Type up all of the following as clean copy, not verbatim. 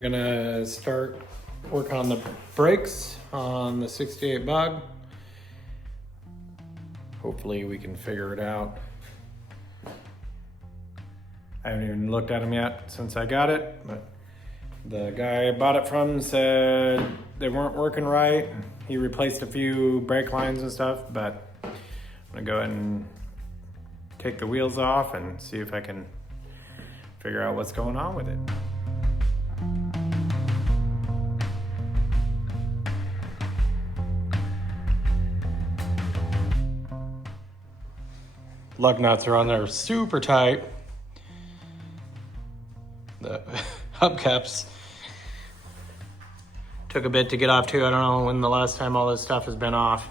Gonna start work on the brakes on the 68 Bug. Hopefully we can figure it out. I haven't even looked at them yet since I got it, but the guy I bought it from said they weren't working right. He replaced a few brake lines and stuff, but I'm gonna go ahead and take the wheels off and see if I can figure out what's going on with it. Lug nuts are on there super tight. The hubcaps took a bit to get off too. I don't know when the last time all this stuff has been off.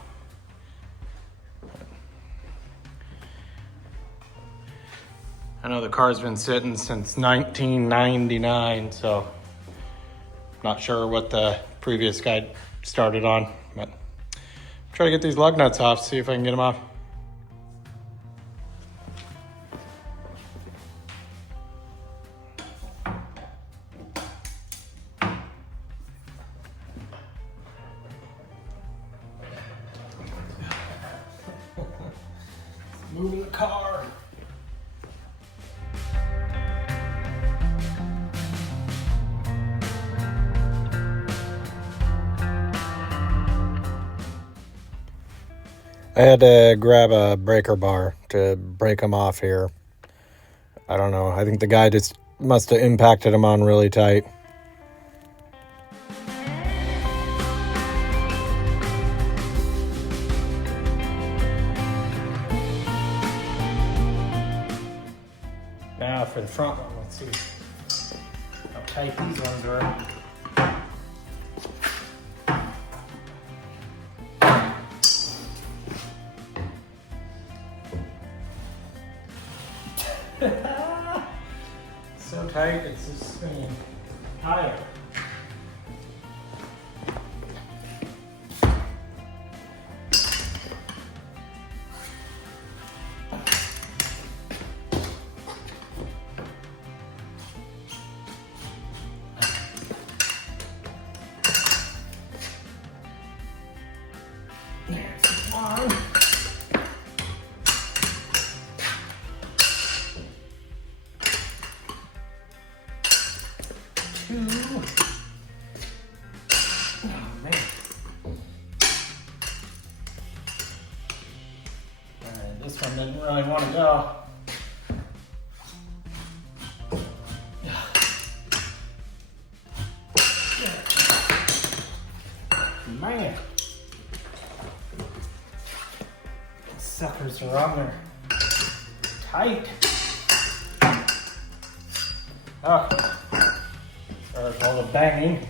I know the car's been sitting since 1999, so not sure what the previous guy started on, but try to get these lug nuts off, see if I can get them off. Moving the car. I had to grab a breaker bar to break them off here. I don't know. I think the guy just must have impacted them on really tight. Now for the front one, let's see how tight these ones are. So tight, it's just spinning tire. There's one. Two. Oh man. Alright, this one didn't really want to go. Man. Suckers are on there tight. Oh, sorry for all the banging.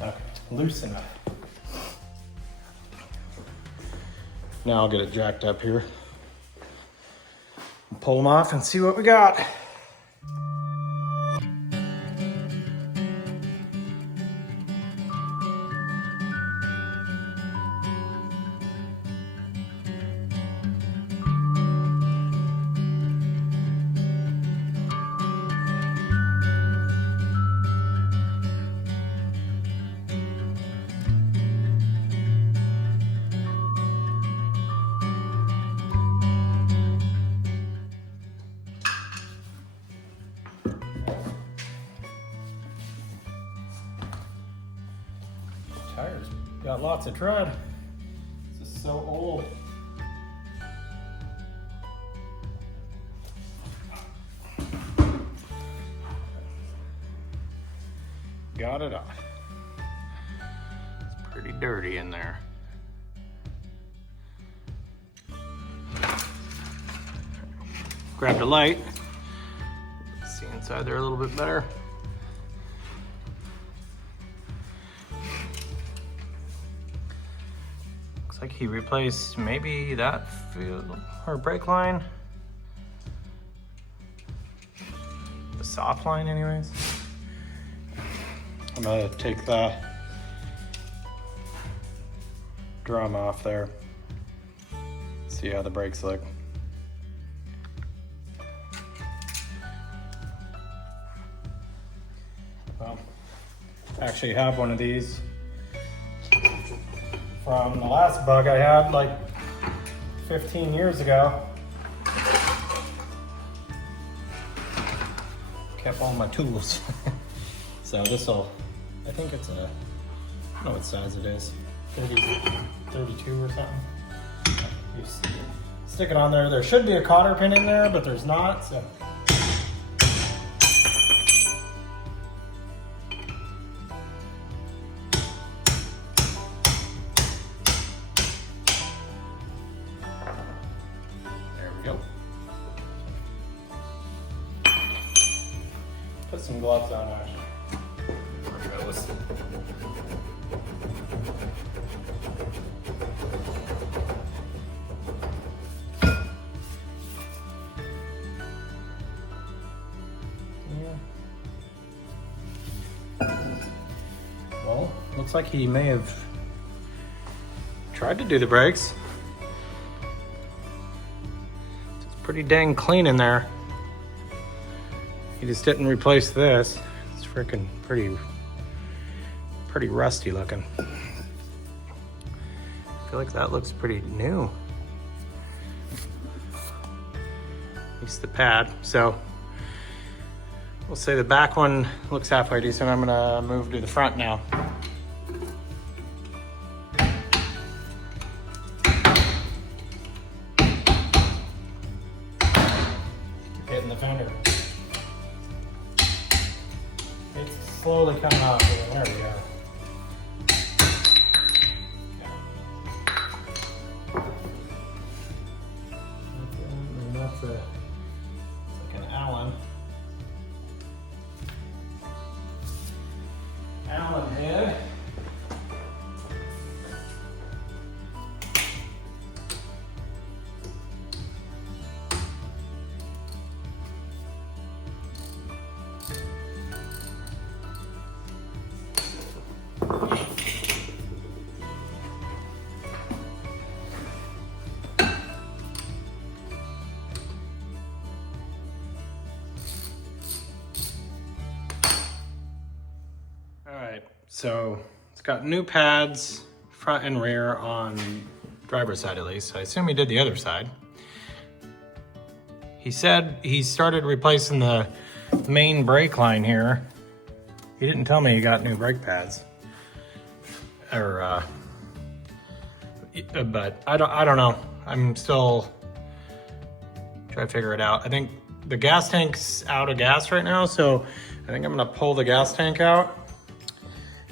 Okay, loose enough. Now I'll get it jacked up here. Pull them off and see what we got. Tires got lots of tread. This is so old. Got it off. It's pretty dirty in there. Grabbed a light. See inside there a little bit better. Like he replaced maybe that fuel or brake line, the soft line anyways. I'm gonna take the drum off there, see how the brakes look. Well, I actually have one of these from the last bug I had like 15 years ago. Kept all my tools. So this'll, I think it's a, I don't know what size it is, 32 or something. You stick it on there. There should be a cotter pin in there, but there's not, so. Put some gloves on, actually. There goes. Yeah. Well, looks like he may have tried to do the brakes. It's pretty dang clean in there. He just didn't replace this. It's freaking pretty rusty looking. I feel like that looks pretty new. At least the pad. So we'll say the back one looks halfway decent. I'm gonna move to the front now. Keep hitting the fender. It's slowly coming off. There we go. And that's like an Allen head. So it's got new pads, front and rear on driver's side at least. I assume he did the other side. He said he started replacing the main brake line here. He didn't tell me he got new brake pads. Or, but I don't know. I'm still trying to figure it out. I think the gas tank's out of gas right now, so I think I'm gonna pull the gas tank out.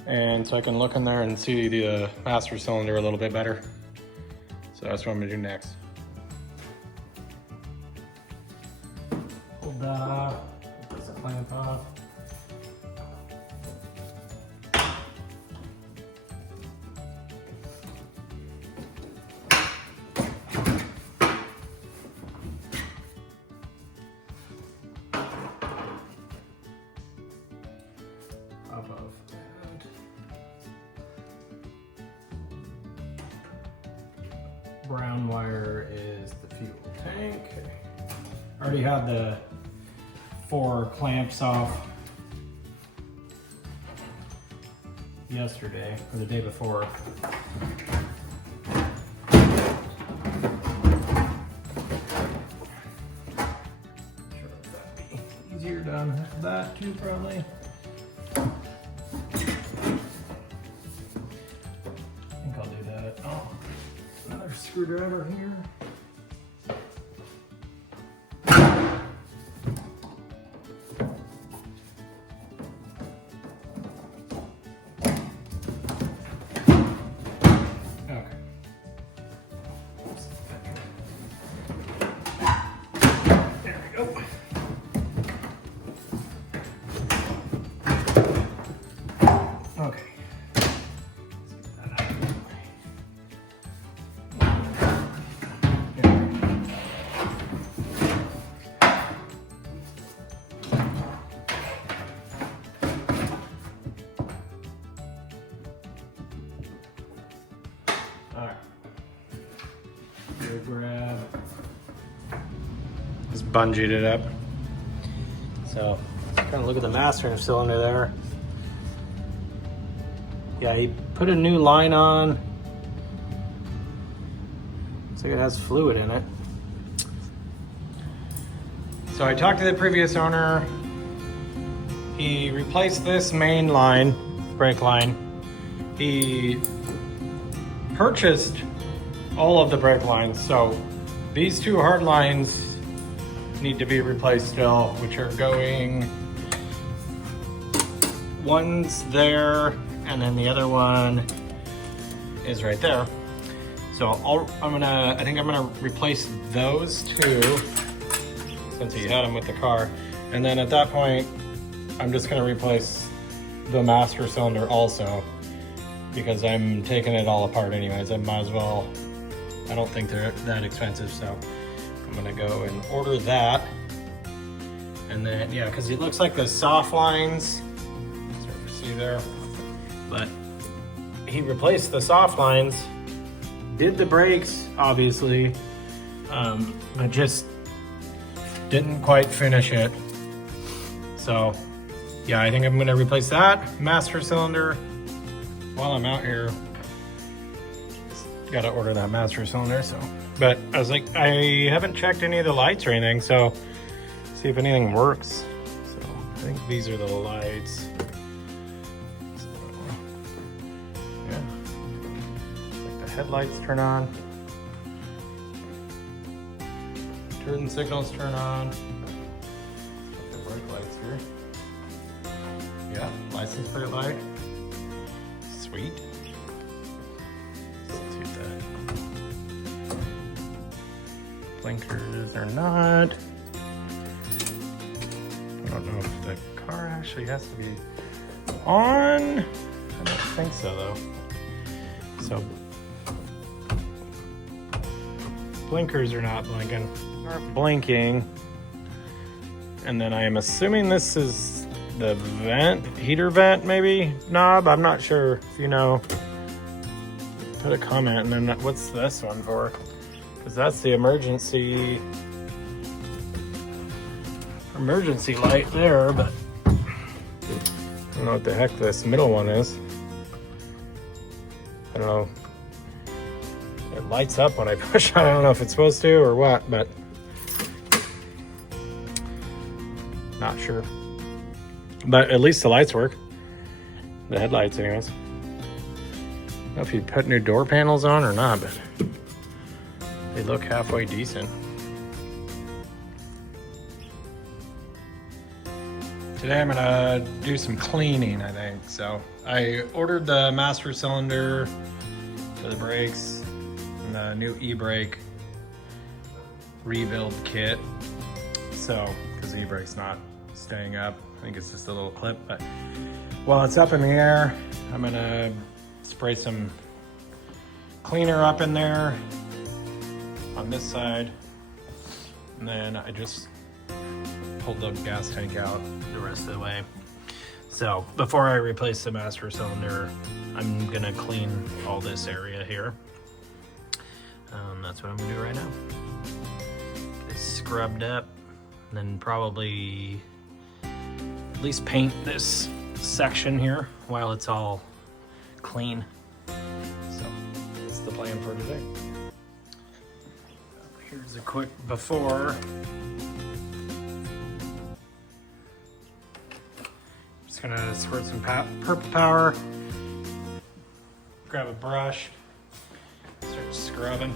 And so I can look in there and see the master cylinder a little bit better. So that's what I'm gonna do next. Hold that off, put this clamp off. Off of. Brown wire is the fuel tank. I already had the 4 clamps off yesterday, or the day before. Sure that'd be easier done with that too, probably. I think I'll do that. Oh. Another screwdriver here. Okay. There we go. Okay. Grab. Just bungeed it up. So kind of look at the master cylinder there. Yeah, he put a new line on. Looks like it has fluid in it. So I talked to the previous owner. He replaced this main line, brake line. He purchased all of the brake lines. So these two hard lines need to be replaced still, which are going, one's there, and then the other one is right there. So I think I'm gonna replace those two since he had them with the car. And then at that point, I'm just gonna replace the master cylinder also, because I'm taking it all apart anyways. I might as well, I don't think they're that expensive, so I'm gonna go and order that. And then, yeah, because it looks like the soft lines, see there, but he replaced the soft lines, did the brakes, obviously, but just didn't quite finish it. So, yeah, I think I'm gonna replace that master cylinder. While I'm out here, gotta order that master cylinder, so. But I was like, I haven't checked any of the lights or anything, so see if anything works. So I think these are the lights. So, yeah, like the headlights turn on. Turn signals turn on. The brake lights here. Yeah, license plate light. Sweet. Let's see the blinkers are not. I don't know if the car actually has to be on. I don't think so though. So blinkers are not blinking. Aren't blinking. And then I am assuming this is the vent, heater vent maybe knob. I'm not sure if you know. Put a comment. And then what's this one for? Because that's the emergency light there, but I don't know what the heck this middle one is. I don't know. It lights up when I push on. I don't know if it's supposed to or what, but not sure. But at least the lights work. The headlights anyways. I don't know if you put new door panels on or not, but they look halfway decent. Today I'm gonna do some cleaning, I think. So I ordered the master cylinder for the brakes and the new e-brake rebuild kit. So, because the e-brake's not staying up, I think it's just a little clip, but while it's up in the air, I'm gonna spray some cleaner up in there on this side, and then I just pulled the gas tank out the rest of the way. So before I replace the master cylinder, I'm gonna clean all this area here. That's what I'm gonna do right now. Get it scrubbed up, and then probably at least paint this section here while it's all clean. So that's the plan for today. Here's a quick before. Just gonna squirt some purple power, grab a brush, start scrubbing.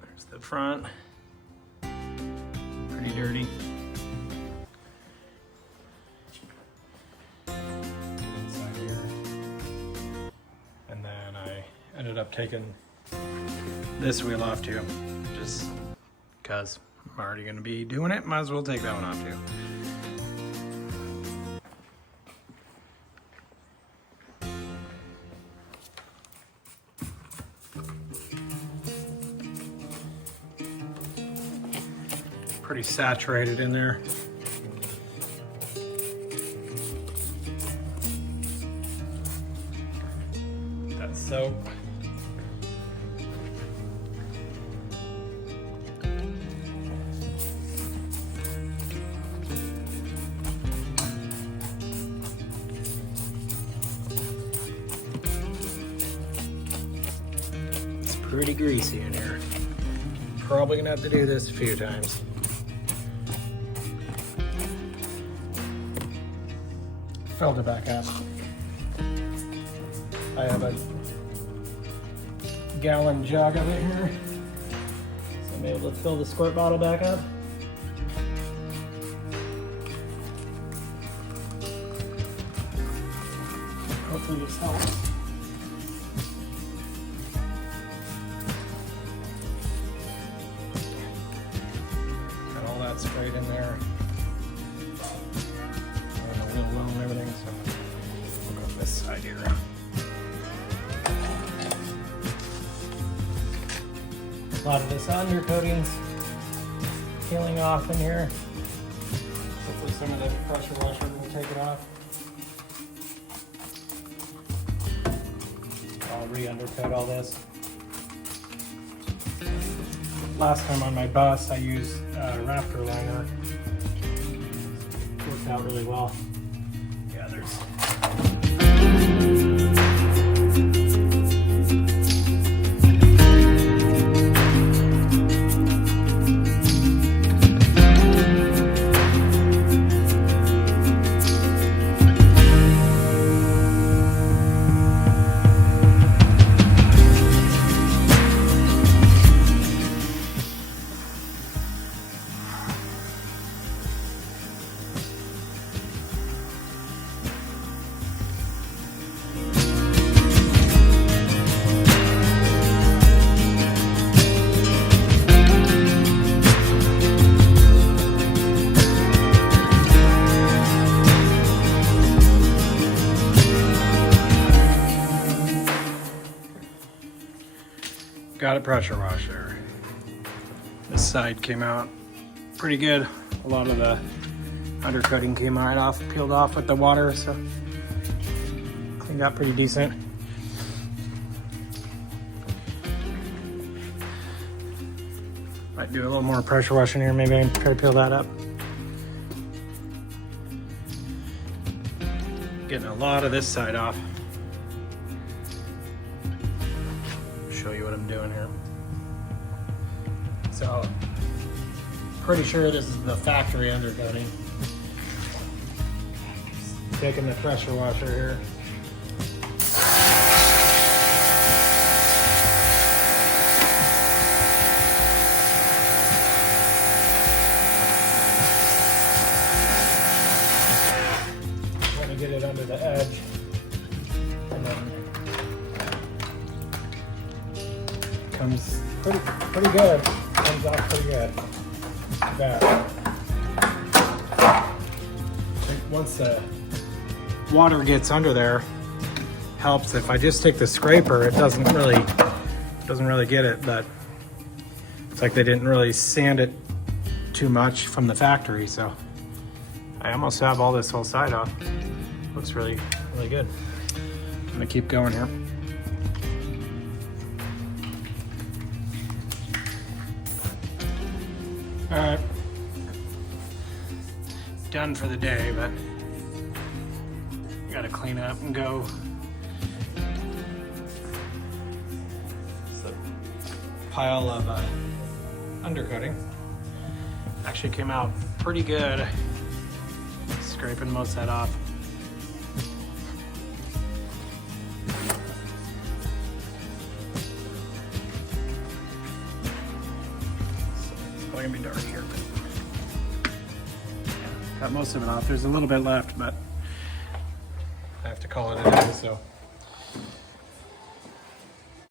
There's the front, pretty dirty. Inside here. And then I ended up taking this wheel off too, just because I'm already gonna be doing it, might as well take that one off too. Pretty saturated in there. That soap. pretty greasy in here. Probably gonna have to do this a few times. Filled it back up. I have a gallon jug of it here. So I'm able to fill the squirt bottle back up. Hopefully this helps. Got all that sprayed in there. And the wheel well and everything, so we'll go this side here. A lot of this undercoating's peeling off in here. Hopefully some of the pressure washer will take it off. I'll re-undercoat all this. Last time on my bus I used Raptor liner. Worked out really well. Yeah, there's got a pressure washer. This side came out pretty good. A lot of the undercoating came right off, peeled off with the water, so cleaned out pretty decent. Might do a little more pressure washing here, maybe I can try to peel that up. Getting a lot of this side off. Show you what I'm doing here. So, pretty sure this is the factory undercoating. Taking the pressure washer here. Trying to get it under the edge. And then comes pretty good. Comes off pretty good. That. I think once the water gets under there, helps. If I just take the scraper, it doesn't really get it. But it's like they didn't really sand it too much from the factory. So I almost have all this whole side off. Looks really good. I'm gonna keep going here. All right, done for the day, but gotta clean up and go. It's a pile of undercoating. Actually came out pretty good. Scraping most of that off. Gonna be dark here, but yeah, got most of it off. There's a little bit left, but I have to call it a day, so